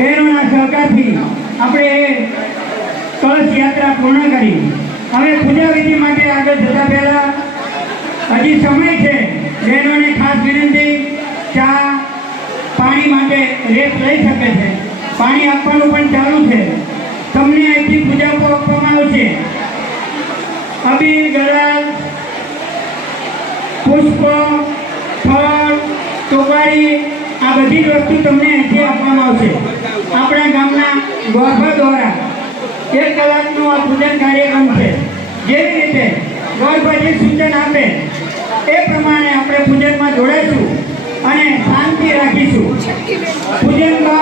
બહેનોના સહકારથી આપણે કળશ યાત્રા પૂર્ણ કરી. હવે પૂજા વિધિ માટે આગળ જતા પહેલા હજી સમય છે. બહેનોને ખાસ વિનંતી, ચા પાણી માટે રેત લઈ શકે છે. પાણી આપવાનું પણ ચાલુ છે. તમને અહીંથી પૂજા આપવામાં આવશે. અબીર, ગલાલ, પુષ્પ, ફળ, ચોપાડી આ બધી જ વસ્તુ તમને અહીંથી આપવામાં આવશે. આપણા ગામના ગોરભા દ્વારા 1 કલાકનો આ પૂજન કાર્યક્રમ છે. જેવી રીતે ગોરભાજી સૂચન આપે એ પ્રમાણે આપણે પૂજનમાં જોડાઈશું અને શાંતિ રાખીશું. પૂજન બાદ